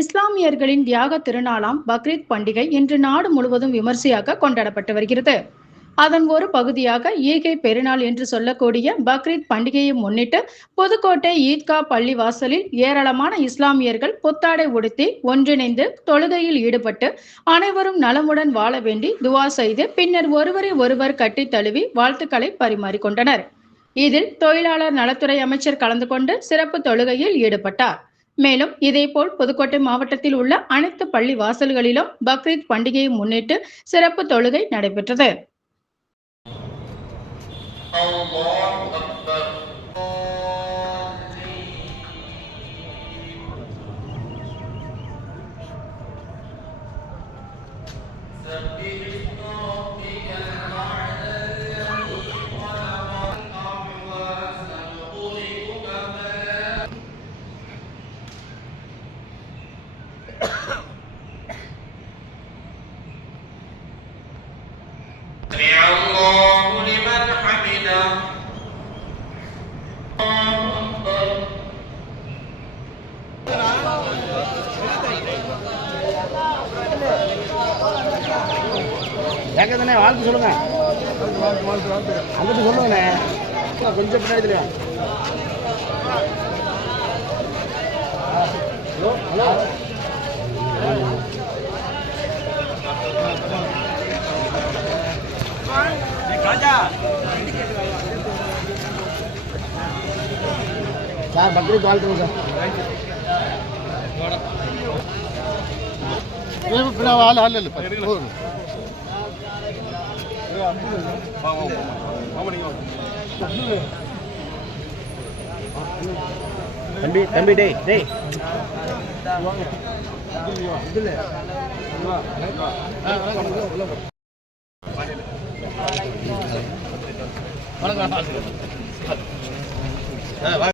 இஸ்லாமியர்களின் தியாக திருநாளாம் பக்ரீத் பண்டிகை இன்று நாடு முழுவதும் விமர்சையாக கொண்டாடப்பட்டு வருகிறது. அதன் ஒரு பகுதியாக ஈகை பெருநாள் என்று சொல்லக்கூடிய பக்ரீத் பண்டிகையை முன்னிட்டு புதுக்கோட்டை ஈத்கா பள்ளி வாசலில் ஏராளமான இஸ்லாமியர்கள் புத்தாடை உடுத்தி ஒன்றிணைந்து தொழுகையில் ஈடுபட்டு அனைவரும் நலமுடன் வாழ வேண்டி துவா செய்து பின்னர் ஒருவரை ஒருவர் கட்டி தழுவி வாழ்த்துக்களை பரிமாறிக்கொண்டனர். இதில் தொழிலாளர் நலத்துறை அமைச்சர் கலந்து கொண்டு சிறப்பு தொழுகையில் ஈடுபட்டார். மேலும் இதேபோல் புதுக்கோட்டை மாவட்டத்தில் உள்ள அனைத்து பள்ளி வாசல்களிலும் பக்ரீத் பண்டிகையை முன்னிட்டு சிறப்பு தொழுகை நடைபெற்றது. ஏக்கதானே வாழ்த்து சொல்லுங்க. அங்கிட்டு சொல்லுங்கண்ணே, கொஞ்சம் பின்னாடி. ஹலோ சார், பக்ரீத் வாழ்த்துங்க சார். தம்பி தம்பி டேய் டேய் வணக்கம்.